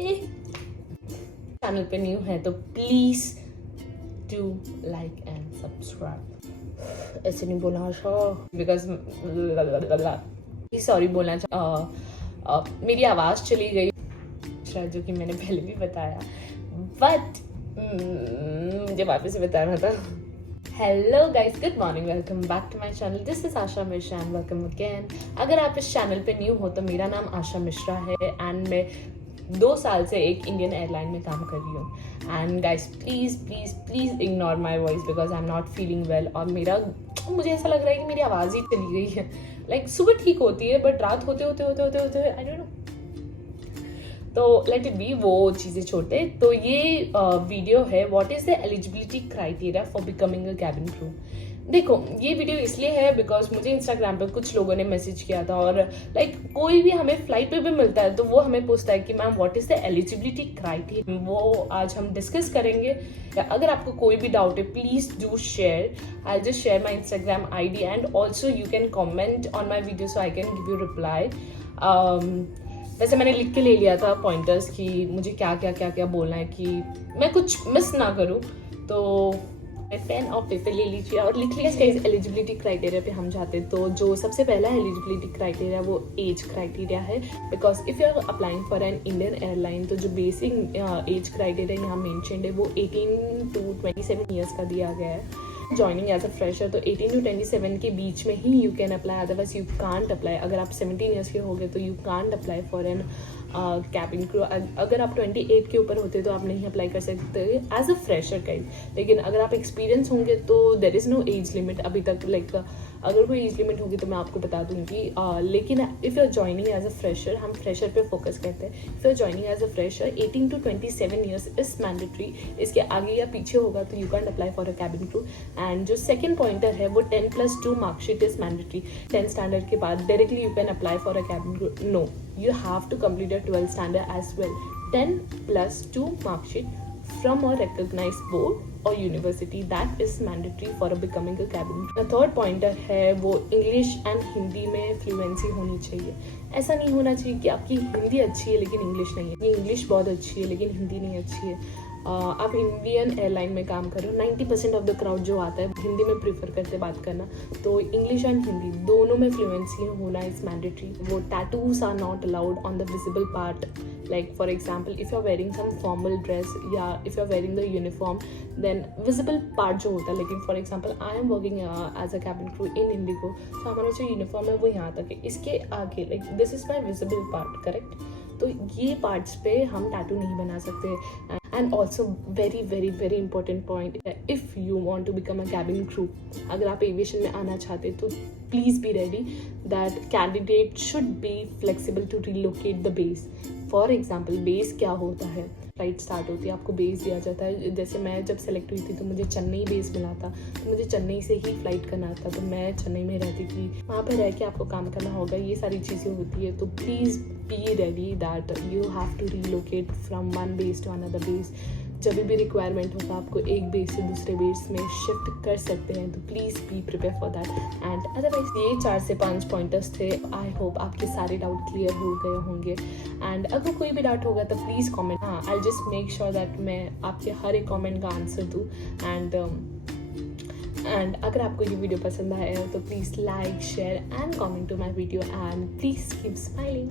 Channel पे new है तो please do like and subscribe. ऐसे नहीं बोलना आशा, बिकॉज सॉरी बोलना मेरी आवाज़ चली गई, जो कि मैंने पहले भी बताया, बट मुझे वापस से बताना था। Hello guys, good morning, welcome back to my channel. This is Asha Mishra and welcome again. अगर आप इस चैनल पे न्यू हो तो मेरा नाम आशा मिश्रा है एंड मैं 2 साल से एक इंडियन एयरलाइन में काम कर रही हूँ। And guys please please please ignore my voice because I am not feeling well. और मुझे ऐसा लग रहा है कि मेरी आवाज़ ही चली गई है। लाइक सुबह ठीक होती है बट रात होते आई डोंट नो। तो लेट इट बी, वो चीज़ें छोड़ते। तो ये वीडियो है what is the eligibility criteria for becoming a cabin crew. देखो, ये वीडियो इसलिए है बिकॉज मुझे इंस्टाग्राम पे कुछ लोगों ने मैसेज किया था, और लाइक कोई भी हमें फ्लाइट पे भी मिलता है तो वो हमें पूछता है कि ma'am what is the eligibility criteria. वो आज हम डिस्कस करेंगे। अगर आपको कोई भी डाउट है please do share. I just share my Instagram ID and also you can comment on my video so I can give you reply. वैसे मैंने लिख के ले लिया था पॉइंटर्स कि मुझे क्या क्या बोलना है कि मैं कुछ मिस ना करूँ। तो पेन और पेपर ले लीजिए और लिख लीजिए। एलिजिबिलिटी क्राइटेरिया पे हम जाते हैं तो जो सबसे पहला एलिजिबिलिटी क्राइटेरिया वो एज क्राइटेरिया है। Because if you are applying for an Indian airline तो जो बेसिक एज क्राइटेरिया यहाँ मेंशन्ड है वो 18 to 27 ईयर्स का दिया गया है। ज्वाइनिंग एज अ फ्रेशर तो 18 to 27 के बीच में ही you can apply, otherwise you can't apply. अगर आप 17 ईयर्स के हो गए तो you can't apply for an cabin crew. अगर आप 28 के ऊपर होते तो आप नहीं अप्लाई कर सकते एज अ फ्रेशर गाइड। लेकिन अगर आप एक्सपीरियंस होंगे तो there is no age limit अभी तक। लाइक अगर कोई एज लिमिट होगी तो मैं आपको बता दूंगी। लेकिन if you are joining as a fresher, हम फ्रेशर पे फोकस करते हैं। If you are joining as a fresher 18 to 27 years is mandatory. इसके आगे या पीछे होगा तो you can apply for a cabin crew. And जो सेकंड पॉइंटर है वो 10+2 marksheet is mandatory. 10th standard के बाद directly you can apply for a cabin crew. No, you have to complete your 12th standard as well. 10+2 mark sheet from a recognized board or university that is mandatory for becoming a cabin crew. The third pointer है वो English and Hindi में fluency होनी चाहिए। ऐसा नहीं होना चाहिए कि आपकी हिंदी अच्छी है लेकिन इंग्लिश नहीं है। ये इंग्लिश बहुत अच्छी है लेकिन हिंदी नहीं अच्छी है। आप इंडियन एयरलाइन में काम कर रहे हो, 90% ऑफ द क्राउड जो आता है हिंदी में प्रीफर करते बात करना। तो इंग्लिश एंड हिंदी दोनों में फ्लुएंसी होना इज मैंडेटरी। वो tattoos are not allowed on the visible part. Like for example if you are wearing some formal dress या if you are wearing the uniform then visible part जो होता है। लेकिन for example I am working as a cabin crew in IndiGo, तो हमारा जो uniform है वो यहाँ तक है, इसके आगे like this is my visible part, correct. तो ये पार्ट्स पे हम टैटू नहीं बना सकते। And also very very very important point, if you want to become a cabin crew, अगर आप एविएशन में आना चाहते तो please be ready that candidate should be flexible to relocate the base. For example base क्या होता है, flight start होती है आपको बेस दिया जाता है। जैसे मैं जब सेलेक्ट हुई थी तो मुझे चेन्नई बेस मिला था, तो मुझे चेन्नई से ही फ्लाइट करना था, तो मैं चेन्नई में रहती थी। वहाँ पर रह के आपको काम करना होगा, ये सारी चीज़ें होती है। तो please be ready that you have to relocate from one base to another base. जब भी रिक्वायरमेंट होगा आपको एक बेस से दूसरे बेस में शिफ्ट कर सकते हैं, तो please be prepare for that. And otherwise ये 4 से 5 पॉइंटर्स थे। आई होप आपके सारे डाउट क्लियर हो गए होंगे। एंड अगर कोई भी डाउट होगा तो प्लीज़ कमेंट। हाँ, I just make sure that मैं आपके हर एक कमेंट का आंसर दूँ। एंड अगर आपको ये वीडियो पसंद आया हो तो please like share and comment to my video and please keep smiling.